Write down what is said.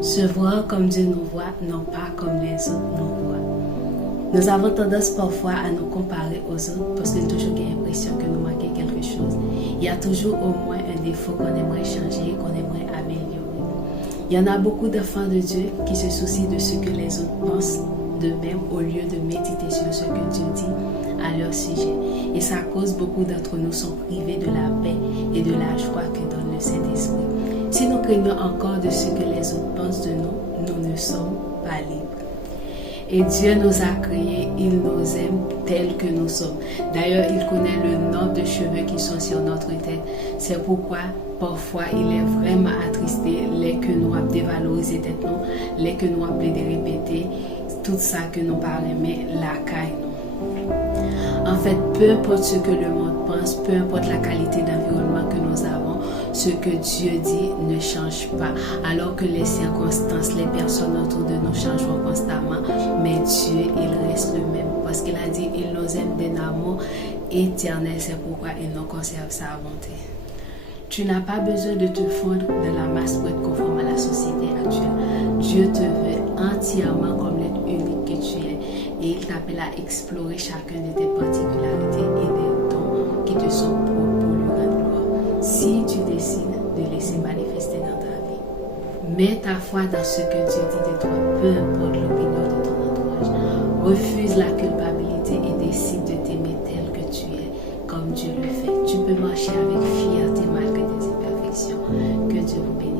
Se voir comme Dieu nous voit, non pas comme les autres nous voient. Nous avons tendance parfois à nous comparer aux autres parce qu'il y a toujours l'impression que nous manquons quelque chose. Il y a toujours au moins un défaut qu'on aimerait changer, qu'on aimerait améliorer. Il y en a beaucoup d'enfants de Dieu qui se soucient de ce que les autres pensent d'eux-mêmes au lieu de méditer sur ce que Dieu dit à leur sujet. Et ça cause beaucoup d'entre nous sont privés de la paix et de la joie que donne le Saint-Esprit. Si nous craignons encore de ce que les autres pensent de nous, nous ne sommes pas libres. Et Dieu nous a créés, il nous aime tels que nous sommes. D'ailleurs, il connaît le nombre de cheveux qui sont sur notre tête. C'est pourquoi, parfois, il est vraiment attristé, les que nous avons dévalorisé tête nous, les que nous avons de répéter, tout ça que nous parlons, mais la caille nous. En fait, peu importe ce que le monde pense, peu importe la qualité d'environnement que nous avons, ce que Dieu dit ne change pas. Alors que les circonstances, les personnes autour de nous changeront constamment, mais Dieu, il reste le même. Parce qu'il a dit, il nous aime d'un amour éternel, c'est pourquoi il nous conserve sa bonté. Tu n'as pas besoin de te fondre dans la masse pour être conforme à la société actuelle. Dieu te veut entièrement comme l'être unique que tu es. Et il t'appelle à explorer chacun de tes particularités et des dons qui te sont propres pour lui rendre gloire. Si tu décides de laisser manifester dans ta vie, mets ta foi dans ce que Dieu dit de toi, peu importe l'opinion de ton entourage. Refuse la culpabilité et décide de t'aimer tel que tu es, comme Dieu le fait. Tu peux marcher avec fierté malgré tes imperfections. Que Dieu vous bénisse.